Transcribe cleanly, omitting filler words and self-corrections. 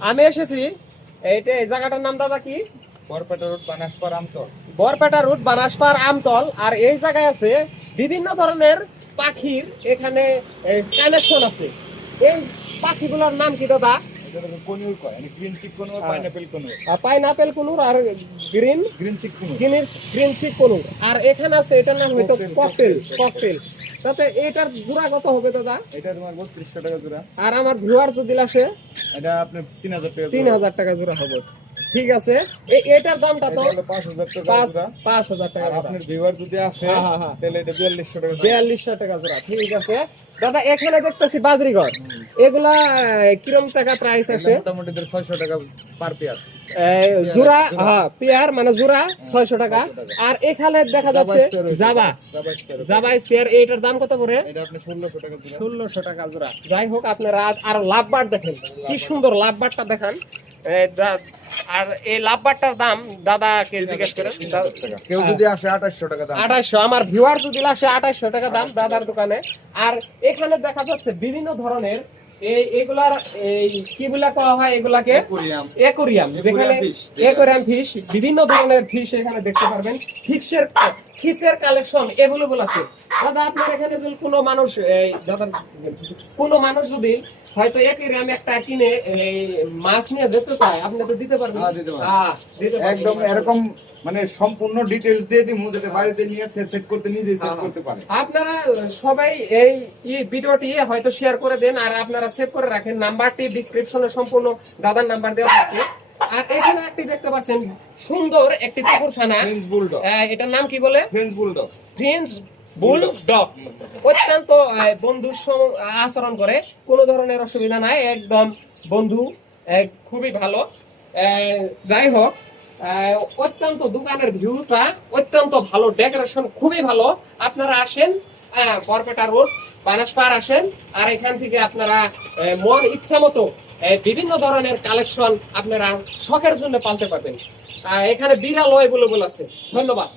আমি এসেছি এইটা, এই জায়গাটার নাম দাদা কি? বরপেটা রোড বানাসপাড় আমতল। বরপেটা রুট বানাসপাড় আমতল। আর এই জায়গায় আছে বিভিন্ন ধরনের পাখির এখানে কালেকশন আছে। এই পাখিগুলোর নাম কি দাদা? এটা কনুর কয়, মানে green cheek conure, pineapple conure. Pineapple conure আর green green cheek conure. Green cheek conure. আর এখানে আছে এটার নাম হয়তো ককটেল। তাতে এটার জোড়া কত হবে দাদা? এটা তোমার 3200 টাকা জোড়া। আর আমার ভিউয়ার যদি আসে এটা আপনি 3000 টাকা জোড়া। 3000 টাকা জোড়া হবে। ঠিক আছে, এটার দামটা তো এটা হলো 5000 টাকা জোড়া। 5000 টাকা আর জোড়া। আপনার ভিউয়ার যদি আসে তাহলে এটা 4200 টাকা জোড়া। 4200 টাকা জোড়া। ঠিক আছে দাদা, এখানে দেখতেছি বাজরিঘর, এগুলা কিরম টাকা প্রাইস আছে? মোটামুটি 600 টাকা পার পেয়ার। জোড়া, পেয়ার মানে জোড়া 600 টাকা। আর এখানে দেখা যাচ্ছে জাবা স্পেয়ার, এইটার দাম কত করে? এটা আপনি 1600 টাকা জোড়া। 1600 টাকা জোড়া। যাই হোক, আপনারা আর লাভবার দেখেন, কি সুন্দর লাভবারটা দেখান। আর এই লাভবারটার দাম দাদা কে জিজ্ঞেস করেন? কেউ যদি আসে 2800 টাকা দাম। 2800। আমার ভিউয়ার যদি আসে 2800 টাকা দাম দাদার দোকানে। আর এখানে দেখা যাচ্ছে বিভিন্ন ধরনের এগুলার কি বলা করা হয় এগুলাকে? অ্যাকোরিয়াম। যেখানে অ্যাকোরিয়াম ফিশ, বিভিন্ন ধরনের ফিশ এখানে দেখতে পারবেন। ফিশের কালেকশন अवेलेबल আছে দাদা। আপনার এখানে যদি কোনো মানুষ যদি হয়তো অ্যাকোরিয়াম একটা কিনে মাছ নিয়ে যেতে চায়, আপনি তো দিতে পারবেন? একদম এরকম মানে সম্পূর্ণ ডিটেইলস দিয়ে দিমু, যাতে বাড়িতে নিয়ে সেট করতে নিজেই সেট করতে পারে। আপনারা সবাই এই ভিডিওটি হয়তো শেয়ার করে দেন, আর আপনারা সেভ করে রাখেন। নাম্বারটি ডেসক্রিপশনে সম্পূর্ণ দাদার নাম্বার দেওয়া থাকে। আর এখানে একটি দেখতে পাচ্ছেন সুন্দর একটি কুকুরছানা, ফ্রেঞ্চ বুলডগ। এটার নাম কি বলে? French bulldog. French bulldog. অত্যন্ত বন্ধুর আচরণ করে, কোনো ধরনের অসুবিধা নাই, একদম বন্ধু, খুবই ভালো। যাই হোক, অত্যন্ত দোকানের ভিউটা অত্যন্ত ভালো, ডেকোরেশন খুবই ভালো। আপনারা আসেন বরপেটা রোড বানাসপাড় আসেন, আর এখান থেকে আপনারা মন ইচ্ছা মতো বিভিন্ন ধরনের কালেকশন আপনারা শখের জন্য পালতে পারবেন। এখানে বিড়াল অ্যাভেলেবল আছে। ধন্যবাদ।